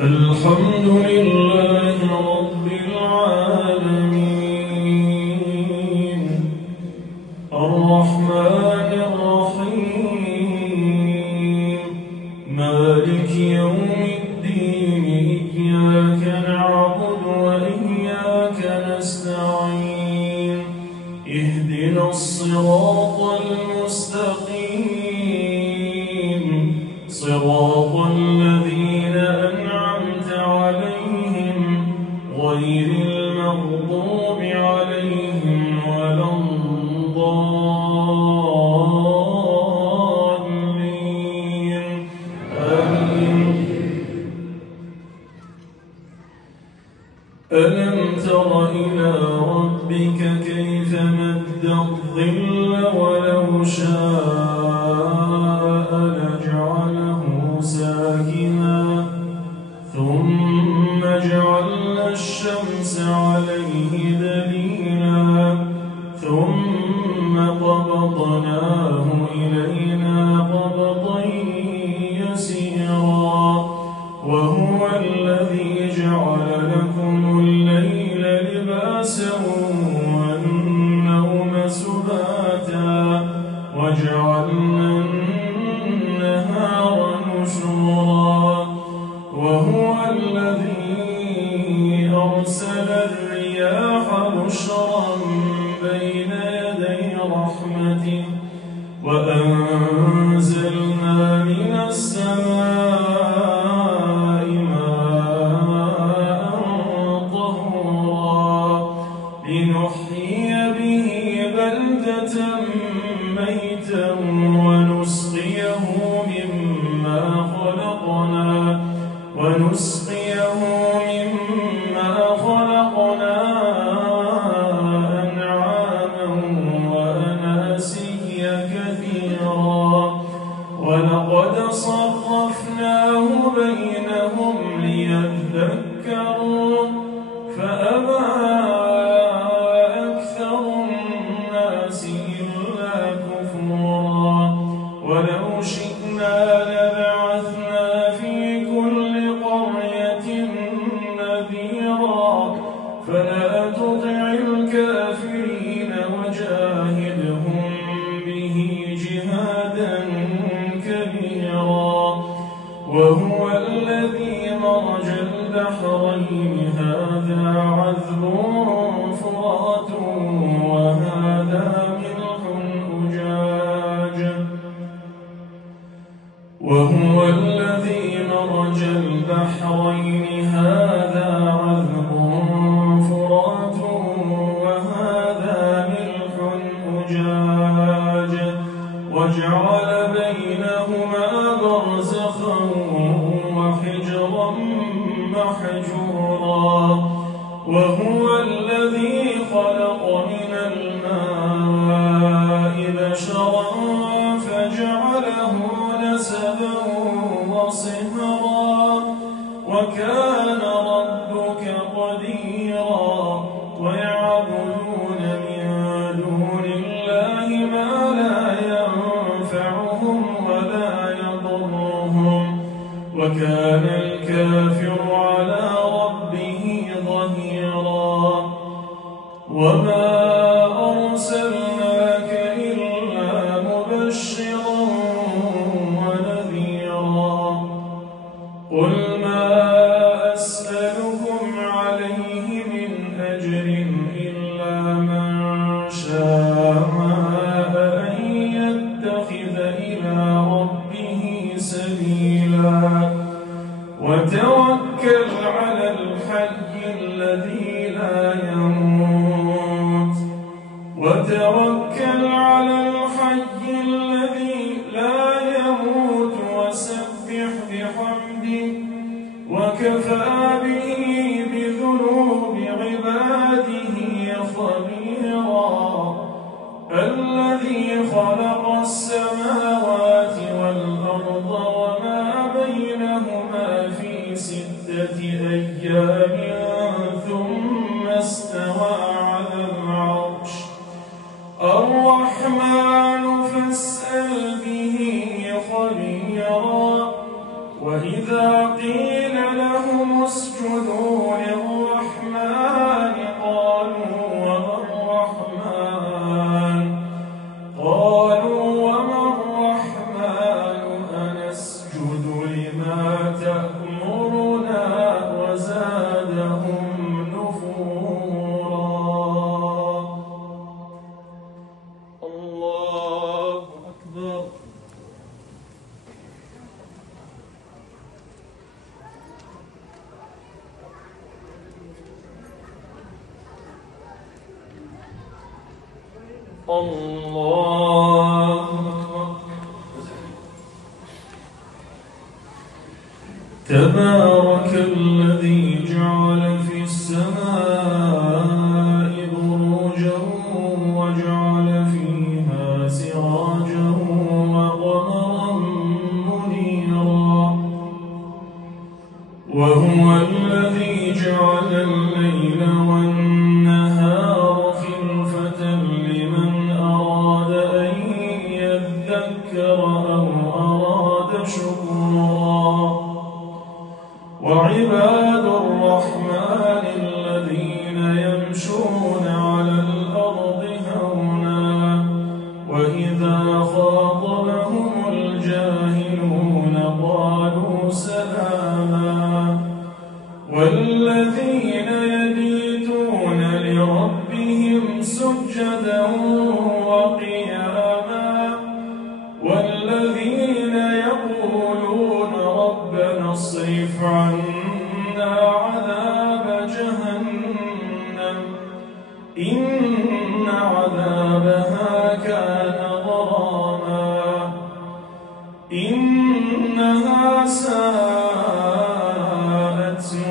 الحمد لله رب العالمين الرحمن الرحيم مالك يوم الدين إياك نعبد وإياك نستعين اهدنا الصراط المستقيم صراط الذين أنعمت عليهم غير المغضوب عليهم ولا الضالين آمين. ألم تر إلى ربك كيف مد الظل ولو شاء لجعله ساكنا ثم جعلنا الشمس عليه دليلا ثم قبضناه إلينا قبضا يسيرا وهو الذي جعل لكم الليل لباسا والنوم سباتا وجعلنا النهار نشورا وهو الذي أرسل الرياح بشرا بين يدي رحمته وأنزلنا من السماء ماء طهورا لنحيي به بلدة ميتا ونسقيه مما خلقنا أنعاما وأناسيا كثيرا ولقد صرفناه بينهم ليذكروا فأبى أكثر الناس إلا كفورا ولو شئنا لبعثنا في كل قرية نذيرا فلا تطع الكافرين وجاهدهم به جهادا كبيرا وهو الذي مرج البحرين هذا عذب فرات وهذا ملح أجاج وهو الذي مرج البحرين هذا عذب فرات وهذا ملح أجاج وجعل بينهما برزخا وحجرا محجورا وهو الذي خلق من الماء بشرا فجعله نسبا وصهرا وكان ربك قديرا ويعبدون من دون الله ما لا ينفعهم ولا يضرهم وكان الكافر على ربه ظهيرا وما أرسلناك إلا مبشرا ونذيرا قل ما أسألكم عليه من أجر إلا من شاء أن يتخذ إلى ربه سبيلا وتوكل على الحي الذي لا يموت وسبح بحمده وكفى به بذنوب عباده خبيرا الذي خلق السماوات والأرض وما بينهما في 6 أيام ثم استوى على العرش الرحمن فاسأل به خبيرا وإذا قيل له اسجدوا للرحمن قالوا وما الرحمن أنسجد لما تأمرنا وزادهم نفورا. الله أكبر. الله أكبر. تبارك الذي جعل في السماء بروجا وجعل فيها سراجا وقمرا منيرا وهو الذي جعل الليل والنهار خلفة لمن أراد أن يذكر أو أراد شكورا. وعباد الرحمن الذين يمشون على الأرض هونا وإذا خاطبهم الجاهلون قالوا سلاما. والذين يبيتون لربهم سجدا وقياما والذين يقولون ربنا اصرف عنا عذاب جهنم إن عذابها كان غراما إنها ساءت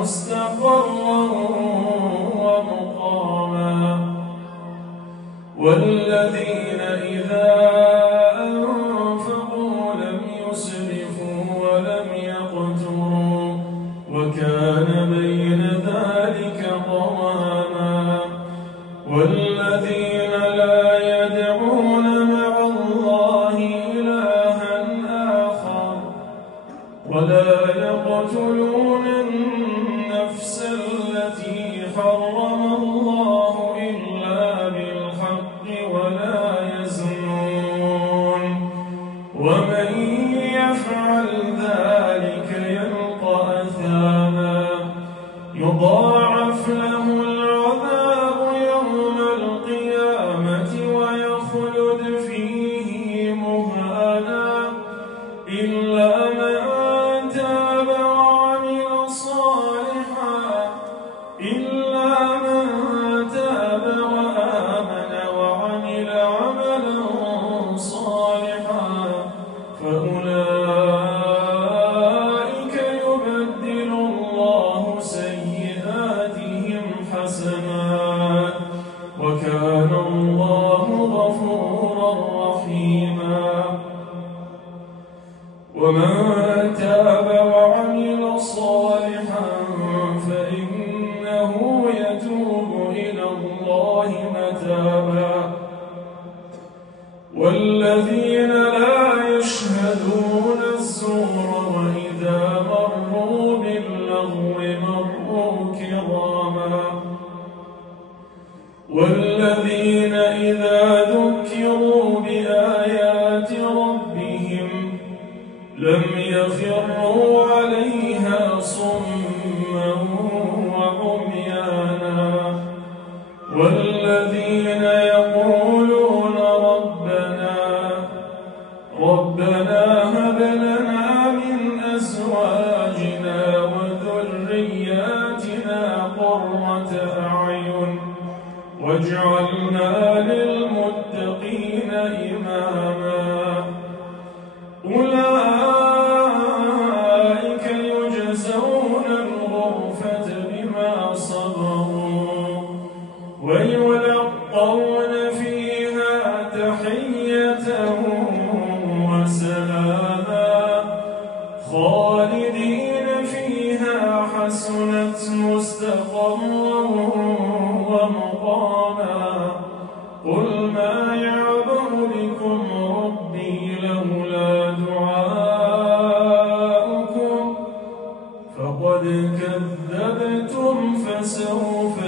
مستقرا ومقاما. والذين إذا أنفقوا لم يسرفوا ولم يقتروا وكان بين ذلك قواما. والذين لا يدعون مع الله إلها آخر ولا يقتلون النفس التي حرم الله إلا بالحق ولا يزنون ومن يفعل ذلك يلقى أثاما يضاعف له العذاب يوم القيامة ويخلد فيه مهانا إلا من تاب وعمل صالحا وعمل عملا صالحا فأولئك يبدل الله سيئاتهم حسنات وكان الله غفورا رحيما. ومن تاب وعمل صالحا فإنه يتوب إلى الله متابا. والذين لا يشهدون الزور وإذا مروا باللغو مروا كراما. والذين إذا ذكروا بآيات ربهم لم يخروا عليها صما وعميانا. والذين يقولون ربنا هب لنا من أزواجنا وذرياتنا قرة أعين واجعلنا للمتقين إماما. أولئك يجزون الغرفة بما صبروا ويلقون فيها تحية وسلاما خالدين فيها حسنت مستقرا ومقاما. قل ما يعبأ بكم ربي لولا دعاؤكم وقد كذبتم فسوف